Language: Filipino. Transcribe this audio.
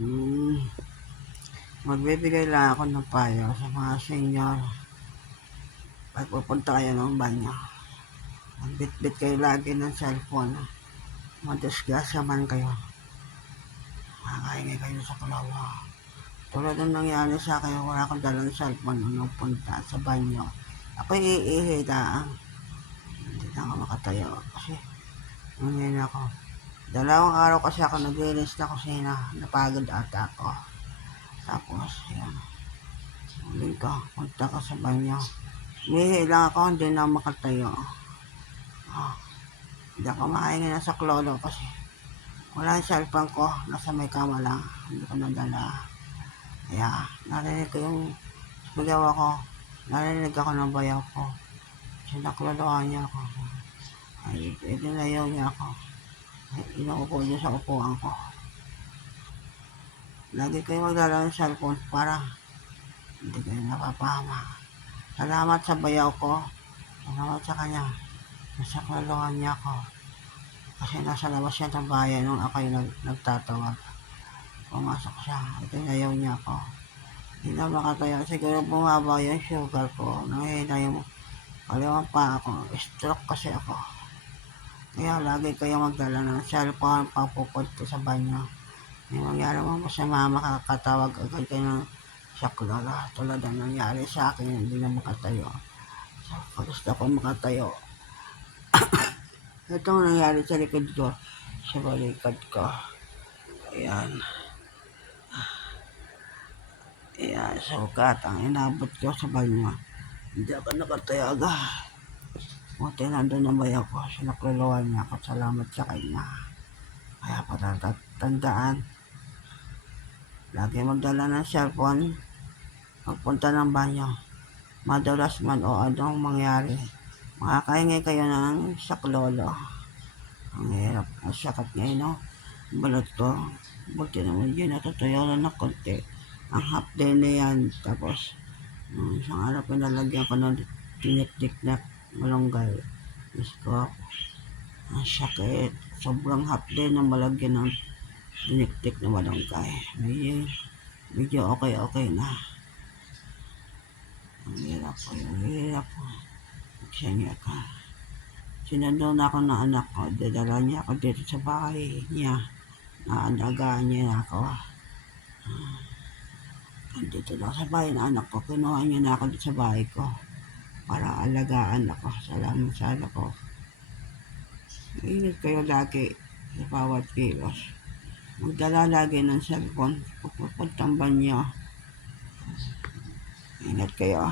Hmm, Magbibigay lang ako ng payo sa mga senior. Pag pupunta kayo ng banyo, magbitbit kayo lagi ng cellphone. Madisgrasya man kayo, makakaingay kayo sa kalawa. Tulad ng nangyari sa akin, wala akong dalang cellphone nung punta sa banyo. Ako iihi lang. Hindi na ako makatayo kasi nangyayari ako. 2 araw kasi ako naglinis na kusina. Napagod ata ako. Tapos, yan. Uling ko, punta ko sa banyo. Umihi lang ako, hindi na makatayo. Hindi ako makaingin na sa klolo kasi wala yung cellphone ko. Nasa may kama lang. Hindi ko nadala. Kaya, narinig ko yung sigaw ako. Narinig ako ng bayaw ko. Sinaklolohan niya ako. Ay, idinayaw niya ako. Ay, inuupo niya sa upuan ko. Lagi kayo magdala ng cellphone para hindi kayo napapahama. Salamat sa bayaw ko. Salamat sa kanya. Nasaklolohan niya ako. Kasi nasa labas siya ng bayan nung ako yung nagtatawag. Pumasok siya. Idinayaw niya ako. Hindi na makatayo. Siguro bumaba yung sugar ko. Nangihina yung kaliwang pa ako. Stroke kasi ako. Kaya lagi kayo magdala ng cellphone pag pupunta sa banyo. May mangyari mo masama, makakatawag agad kayo ng saklolo. Tulad ang nangyari sa akin, hindi na makatayo. So, gusto ko makatayo. Ito ang nangyari sa likod ko. Sa balikad ko. Ayan. Ayan, sugat ang inabot ko sa banyo. Hindi ako nakatayo agad. Buti nandun ang bayaw ko. Sinakluluhan niya ako. Salamat sa kanya. Kaya patatandaan. Lagi magdala ng cellphone. Pagpunta ng banyo. Madulas man o anong mangyari. Makakaingay kayo ng saklolo. Ang hirap. Ang sakit ngayon, no? Balot ko. Buti naman yun. Natutuyo lang na konti. Ang half day na yan. Tapos, isang araw pinalagyan ko ng tinik-tik na malunggay. Diyos ko. Ang sakit. Sobrang half day na malagyan ng tinik-tik na malunggay. Medyo okay na. Ang hirap po. Ang hirap po. Magsanya ka. Sinundo na ako ng anak ko. Dadala niya ako dito sa bahay niya. Naalagaan niya ako. Andito na sa bahay ng anak ko. Kinuha niya na ako dito sa bahay ko. Para alagaan ako. Salamat sa anak ko. Ingat kayo lagi sa bawat kilos. Magdala lagi ng cellphone. Pupuntang banyo. Ingat kayo.